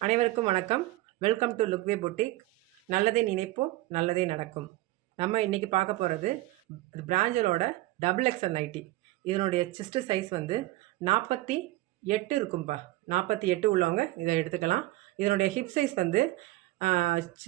அனைவருக்கும் வணக்கம். Welcome to Lookway boutique. நல்லதே நினைப்போம், நல்லதே நடக்கும். நம்ம இன்றைக்கி பார்க்க போகிறது பிராஞ்சலோட XXL நைட்டி. இதனுடைய செஸ்ட்டு சைஸ் வந்து 48 இருக்கும்பா. 48 உள்ளவங்க இதை எடுத்துக்கலாம். இதனுடைய ஹிப் சைஸ் வந்து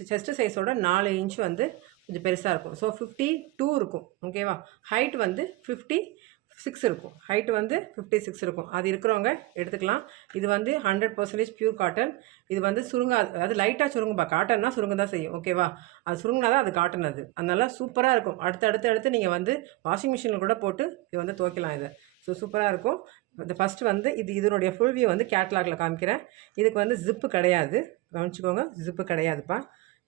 செஸ்ட்டு சைஸோட 4 இன்ச் வந்து கொஞ்சம் பெருசாக இருக்கும். ஸோ 52 இருக்கும். ஓகேவா? ஹைட் வந்து 56 இருக்கும். ஹைட்டு வந்து 56 இருக்கும். அது இருக்கிறவங்க எடுத்துக்கலாம். இது வந்து 100% பியூர் காட்டன். இது வந்து சுருங்காது, அதாவது லைட்டாக சுருங்கும்பா. காட்டன்னா சுருங்க தான் செய்யும். ஓகேவா? அது சுருங்கினா தான் அது காட்டன். அது அதனால சூப்பராக இருக்கும். அடுத்து நீங்கள் வந்து வாஷிங் மிஷினில் கூட போட்டு இது வந்து துவைக்கலாம். இதை ஸோ சூப்பராக இருக்கும். இந்த ஃபஸ்ட்டு வந்து இதனுடைய ஃபுல் வியூ வந்து கேட்லாகில் காமிக்கிறேன். இதுக்கு வந்து ஜிப்பு கிடையாது, கவனிச்சுக்கோங்க. ஜிப்பு கிடையாதுப்பா.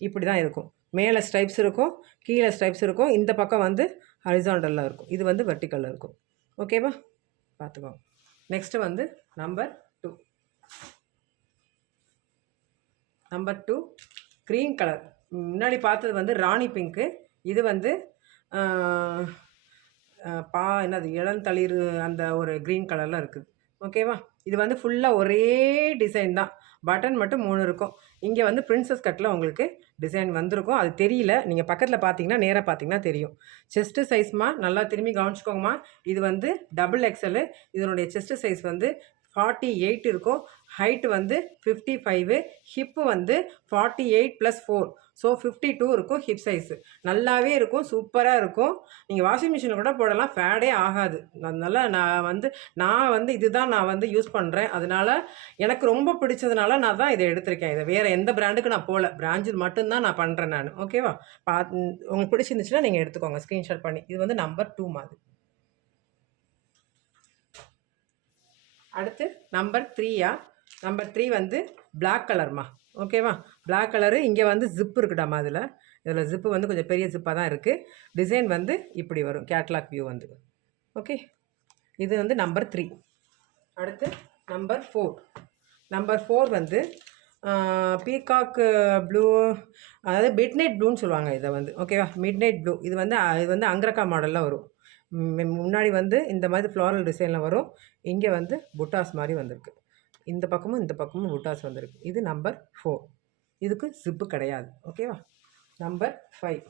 இப்படி தான் இருக்கும். மேலே ஸ்ட்ரைப்ஸ் இருக்கும், கீழே ஸ்ட்ரைப்ஸ் இருக்கும். இந்த பக்கம் வந்து ஹரிசாண்டலில் இருக்கும், இது வந்து வெர்டிக்கலில் இருக்கும். ஓகேவா? பார்த்துக்கோங்க. நெக்ஸ்ட்டு வந்து நம்பர் 2 க்ரீன் கலர். முன்னாடி பார்த்தது வந்து ராணி பிங்க்கு. இது வந்து என்னது இளந்தளிர் அந்த ஒரு க்ரீன் கலரில் இருக்குது. ஓகேவா? இது வந்து ஃபுல்லாக ஒரே டிசைன் தான். பட்டன் மட்டும் 3 இருக்கும். இங்கே வந்து பிரின்சஸ் கட்டில் உங்களுக்கு டிசைன் வந்திருக்கும். அது தெரியல, நீங்கள் பக்கத்தில் பார்த்தீங்கன்னா, நேராக பார்த்தீங்கன்னா தெரியும். செஸ்ட்டு சைஸ்மா நல்லா திரும்பி கவனிச்சுக்கோங்கம்மா. இது வந்து XXL. இதனுடைய செஸ்ட்டு சைஸ் வந்து 48 இருக்கும். ஹைட்டு வந்து 55. ஹிப்பு வந்து 48 + 4, ஸோ 52 இருக்கும் ஹிப் சைஸு. நல்லாவே இருக்கும், சூப்பராக இருக்கும். நீங்கள் வாஷிங் மிஷினில் கூட போடலாம், ஃபேடே ஆகாது. அதனால் நான் வந்து இதுதான் நான் வந்து யூஸ் பண்ணுறேன். அதனால் எனக்கு ரொம்ப பிடிச்சதுனால நான் தான் இதை எடுத்திருக்கேன். இதை வேறு எந்த பிராண்டுக்கு நான் போகல, பிராஞ்சில் மட்டும்தான் நான் பண்ணுறேன் நான். ஓகேவா? உங்களுக்கு பிடிச்சிருந்துச்சுன்னா நீங்கள் எடுத்துக்கோங்க ஸ்க்ரீன்ஷாட் பண்ணி. இது வந்து நம்பர் 2 மாதிரி. அடுத்து நம்பர் 3. நம்பர் 3 வந்து பிளாக் கலர்மா. ஓகேவா? Black colour. இங்கே வந்து ஜிப்பு இருக்குடாமா. இதில் ஜிப்பு வந்து கொஞ்சம் பெரிய ஜிப்பாக தான் இருக்குது. டிசைன் வந்து இப்படி வரும், கேட்லாக் வியூ வந்து. ஓகே, இது வந்து நம்பர் 3. அடுத்து நம்பர் 4. நம்பர் 4 வந்து பீகாக் ப்ளூ, அதாவது மிட் நைட் ப்ளூன்னு சொல்லுவாங்க இதை வந்து. ஓகேவா? Mid night blue. இது வந்து அங்கரக்கா மாடலில் வரும். முன்னாடி வந்து இந்த மாதிரி ஃப்ளாரல் டிசைனில் வரும். இங்கே வந்து புட்டாஸ் மாதிரி வந்திருக்கு. இந்த பக்கமும் புட்டாஸ் வந்திருக்கு. இது நம்பர் 4. இதுக்கு ஜிப்பு கிடையாது. ஓகேவா? நம்பர் 5.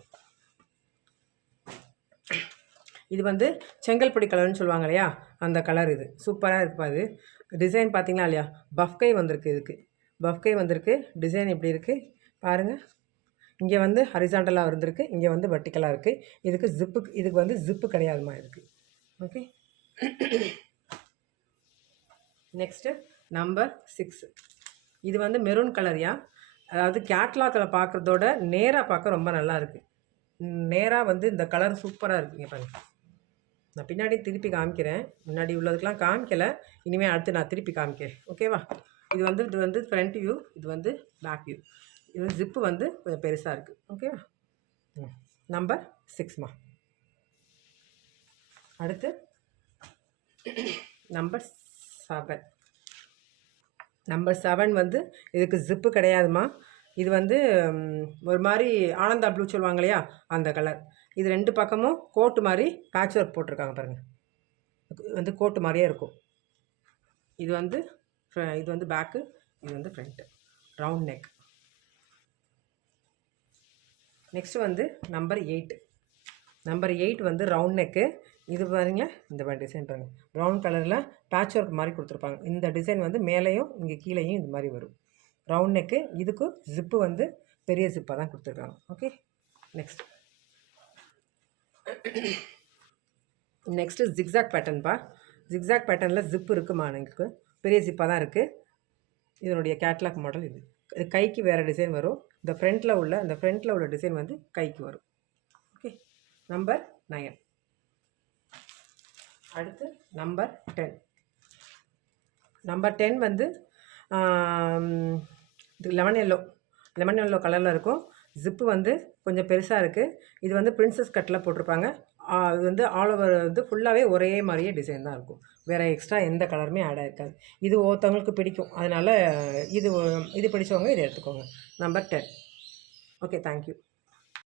இது வந்து செங்கல்படி கலர்னு சொல்லுவாங்க இல்லையா, அந்த கலர். இது சூப்பராக இருக்குப்பா. இது டிசைன் பார்த்தீங்களா இல்லையா, பஃப்கை வந்திருக்கு. இதுக்கு பஃப்கை வந்திருக்கு. டிசைன் எப்படி இருக்குது பாருங்கள். இங்கே வந்து ஹரிசாண்டலாக இருந்திருக்கு, இங்கே வந்து வெர்டிக்கலாக இருக்குது. இதுக்கு வந்து ஜிப்பு கிடையாதுமா இருக்குது. Okay, next number 6. இது வந்து மெரூன் கலர்யா. அதாவது கேட்லாக்கில் பார்க்குறதோட நேராக பார்க்க ரொம்ப நல்லா இருக்குது. நேராக வந்து இந்த கலர் சூப்பராக இருக்குங்க பாருங்க. நான் பின்னாடி திருப்பி காமிக்கிறேன். முன்னாடி உள்ளதுக்கெலாம் காமிக்கலை, இனிமேல் அடுத்து நான் திருப்பி காமிக்கிறேன். ஓகேவா? இது வந்து ஃப்ரண்ட் வியூ, இது வந்து பேக் வியூ. இது ஜிப்பு வந்து கொஞ்சம் பெருசாக இருக்குது. ஓகேவா? நம்பர் 6மா. அடுத்து நம்பர் 7. நம்பர் 7 வந்து இதுக்கு ஜிப்பு கிடையாதுமா. இது வந்து ஒரு மாதிரி ஆனந்தா ப்ளூ சொல்லுவாங்க இல்லையா, அந்த கலர். இது 2 பக்கமும் கோட்டு மாதிரி பேட்ச் ஒர்க் போட்டிருக்காங்க பாருங்கள். வந்து கோட்டு மாதிரியே இருக்கும். இது வந்து பேக்கு, இது வந்து ஃப்ரண்ட்டு, ரவுண்ட் நெக். நெக்ஸ்ட்டு வந்து நம்பர் 8. நம்பர் 8 வந்து ரவுண்ட் நெக்கு. இது பாருங்க, இந்த மாதிரி டிசைன் பாருங்கள். ப்ரௌன் கலரில் பேட்ச் ஒர்க் மாதிரி கொடுத்துருப்பாங்க. இந்த டிசைன் வந்து மேலேயும் இங்கே கீழேயும் இந்த மாதிரி வரும். Round neck. இதுக்கு ஜிப்பு வந்து பெரிய ஜிப்பாக தான் கொடுத்துருக்காங்க. ஓகே, நெக்ஸ்ட்டு ஜிக்ஸாக் பேட்டர்ன்பா. ஜிக்ஸாக் பேட்டர்னில் ஜிப்பு இருக்குமா, எனக்கு பெரிய ஜிப்பாக தான் இருக்குது. இதனுடைய கேட்லாக் மாடல் இது. கைக்கு வேறு டிசைன் வரும். இந்த ஃப்ரண்ட்டில் உள்ள டிசைன் வந்து கைக்கு வரும். Okay, number 9. அடுத்து நம்பர் 10. நம்பர் 10 வந்து லெமன் எல்லோ கலரில் இருக்கும். ஜிப்பு வந்து கொஞ்சம் பெருசாக இருக்குது. இது வந்து பிரின்சஸ் கட்டில் போட்டிருப்பாங்க. இது வந்து ஆல் ஓவர் வந்து ஃபுல்லாகவே ஒரே மாதிரியே டிசைன் தான் இருக்கும். வேறு எக்ஸ்ட்ரா எந்த கலருமே ஆட் ஆகிருக்காது. இது ஒருத்தவங்களுக்கு பிடிக்கும், அதனால் இது பிடிச்சவங்க இதை எடுத்துக்கோங்க. நம்பர் 10. Okay, thank you.